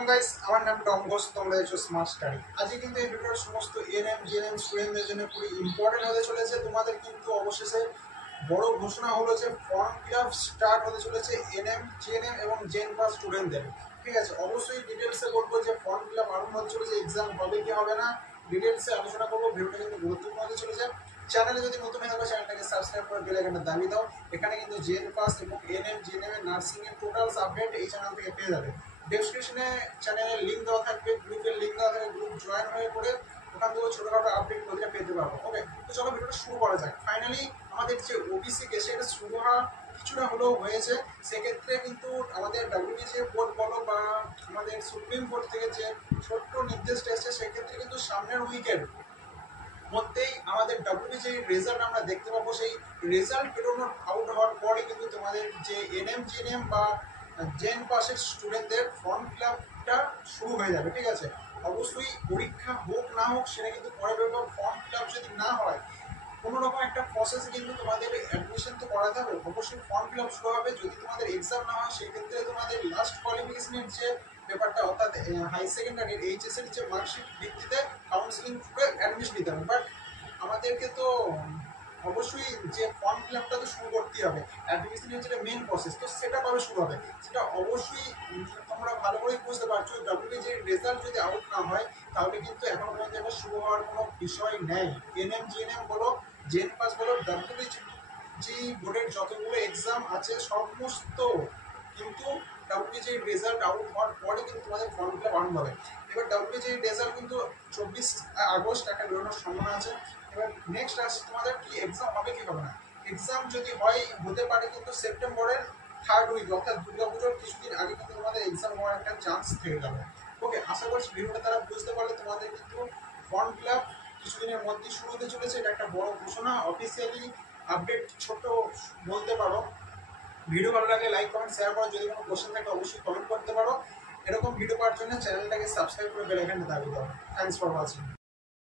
Welcome guys, আমার নাম Tom Ghosh, তোমরা দেখছো স্মার্ট স্টাডি। আজকে কিন্তু এই ভিডিওর সমস্ত এনএম জিএনএম স্টুডেন্টদের জন্য খুবই ইম্পর্টেন্ট হতে চলেছে। তোমাদের কিন্তু অবশেষে বড় ঘোষণা হলো যে ফর্ম ফিল আপ স্টার্ট হতে চলেছে এনএম জিএনএম এবং জেন পাস স্টুডেন্টদের। ঠিক আছে, অবশ্যই ডিটেলসে বলবো যে ফর্ম ফিল আপ আরম্ভ হতে চলেছে, এক্সাম হবে কি হবে না ডিটেলসে আলোচনা করবো। ভিডিওটা কিন্তু গুরুত্বপূর্ণ হতে চলেছে। চ্যানেলে যদি নতুন হয়ে থাকো চ্যানেলটাকে সাবস্ক্রাইব করে বেল আইকনটা দাবিয়ে দাও। এখানে কিন্তু জেন পাস এবং এনএম জিএনএম এর নার্সিং এর টোটালস আপডেট এই চ্যানেল থেকে পেয়ে যাবে। ডেসক্রিপশনে চ্যানেলের লিঙ্ক দেওয়া থাকবে, গ্রুপের লিঙ্ক দেওয়া থাকবে, গ্রুপ জয়েন হয়ে পড়ে ওখান থেকে ছোটোখাটো আপডেট প্রতিটা পেতে পারবো। ওকে, তো চলো ভিডিওটা শুরু করা যাক। ফাইনালি আমাদের যে ওবিসি কেস এটা শুরু হওয়া কিছুটা হলেও হয়েছে। সেক্ষেত্রে কিন্তু আমাদের ডাব্লিউবিসি বোর্ড বলো বা আমাদের সুপ্রিম কোর্ট থেকে যে ছোট্ট নির্দেশটা এসেছে, সেক্ষেত্রে কিন্তু সামনের উইকের মধ্যেই আমাদের ডাব্লিউবিসি রেজাল্ট আমরা দেখতে পাবো। সেই রেজাল্ট বেরোনোর আউট হওয়ার পরে কিন্তু তোমাদের যে এনএম জিএনএম বা জেন পাসের স্টুডেন্টদের ফর্ম ফিল আপটা শুরু হয়ে যাবে। ঠিক আছে, অবশ্যই পরীক্ষা হোক না হোক সেটা কিন্তু পরে বেরোবে। ফর্ম ফিল আপ যদি না হয় কোনো রকম একটা প্রসেস কিন্তু তোমাদের অ্যাডমিশন তো করাতে হবে। অবশ্যই ফর্ম ফিল আপ শুরু হবে। যদি তোমাদের এক্সাম না হয় সেক্ষেত্রে তোমাদের লাস্ট কোয়ালিফিকেশনের যে পেপারটা অর্থাৎ হাই সেকেন্ডারির এইচএস এর যে মার্কশিট ভিত্তিতে কাউন্সিলিং করে অ্যাডমিশন নিতে হবে। বাট আমাদেরকে তো অবশ্যই যে ফর্ম ফিল আপটা তো শুরু করতেই হবে। অ্যাডমিশনের যেটা মেন প্রসেস, তো সেটা কবে শুরু হবে সেটা অবশ্যই তোমরা ভালো করেই বুঝতে পারছো। ডাব্লিউবি যে রেজাল্ট যদি আউট না হয় তাহলে কিন্তু এখনো পর্যন্ত এটা শুরু হওয়ার কোনো বিষয় নেই। এনএম জিএনএম বলো, জেন পাস বলো, ডাব্লিউবি যে বোর্ডের যতগুলো এক্সাম আছে সমস্ত কিন্তু ডাব্লিউবিজি রেজাল্ট আউট হওয়ার পরে কিন্তু তোমাদের ফর্ম ফিল আপ আরম্ভ হবে। এবার ডাব্লিউবিজি রেজাল্ট কিন্তু 24 আগস্ট একটা বেরোনোর সম্ভাবনা আছে। এবার নেক্সট আসছে তোমাদের কি এক্সাম হবে কি হবে না। এক্সাম যদি হয় হতে পারে কিন্তু সেপ্টেম্বরের থার্ড উইক অর্থাৎ দুর্গাপুজোর কিছুদিন আগে কিন্তু তোমাদের এক্সাম হওয়ার একটা চান্স থেকে যাবে। ওকে, আশা করছি ভিডিওটা তারা বুঝতে পারলে। তোমাদের কিন্তু ফর্ম ফিল আপ কিছুদিনের মধ্যেই শুরু হতে চলেছে। এটা একটা বড় ঘোষণা, অফিসিয়ালি আপডেট ছোট বলতে পারো। ভিডিও ভালো লাগলে লাইক কমেন্ট শেয়ার করো। যদি কোনো কোশ্চেন থাকে অবশ্যই কমেন্ট করতে পারো। এরকম ভিডিও পাওয়ার জন্য চ্যানেলটাকে সাবস্ক্রাইব করে বেল আইকনটা দাবিয়ে দাও। Thanks for watching.